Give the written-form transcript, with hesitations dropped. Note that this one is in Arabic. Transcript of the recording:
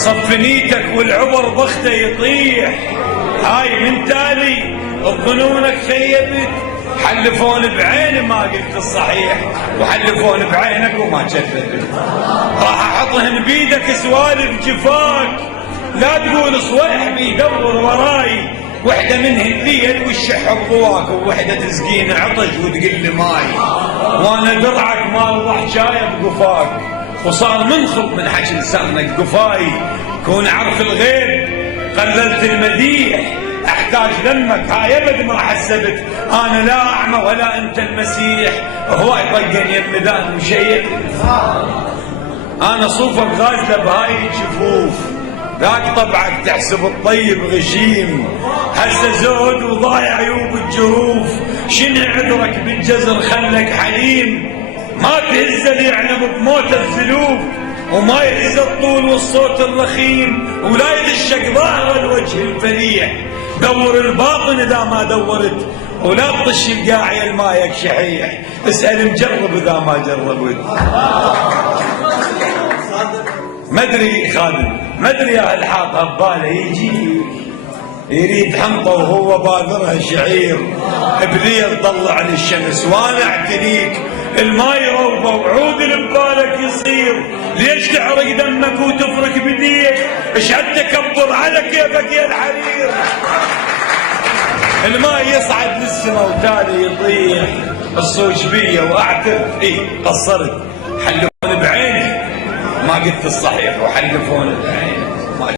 صف نيتك والعبر بخته يطيح. هاي من تالي الظنونك خيبت، حلفون بعيني ما قلت الصحيح، وحلفون بعينك وما كذبت. راح احطهن بيدك سوالف جفاك، لا تقول صويح بيدور وراي، وحده منهن لي وشح بضواك، ووحده تسقين عطش وتقل ماي، وانا درعك مال ضحجايه بقفاك، وصار منخب من حكي لسانك قفاي. كون عرف الغيب قللت المديح، احتاج لمك هاي ابد ما حسبت، انا لا اعمى ولا انت المسيح. هواي طقن يم ميدان مشيت، انا صوفك غازله بهاي الجفوف، ذاك طبعك تحسب الطيب غشيم، هسه زود وضايع عيوب الجروف، شنو عذرك بالجزر خلك حليم، ما تهز اللي يعلم بموت الزلوف، وما يهز الطول والصوت الرخيم، ولا يدشك ظاهر الوجه الفريح، دور الباطن اذا ما دورت، ولا تطش القاعي المايك شحيح، اسأل مجرب اذا ما جربت. ما ادري خادم، ما ادري يا الحاطه بباله يجي يريد حنطه وهو باذرها شعير، بليل طلع للشمس وانا اعتنيك، الماي روضه وعود اللي ببالك يصير، ليش تحرق دمك وتفرك بديك، ايش عد تكبر على كيفك يا الحرير. الماء يصعد للسما وتالي يطيح، الصوج بيا واعترف قصرت، حلفون بعيني ما قلت الصحيح وحلفون بعيني.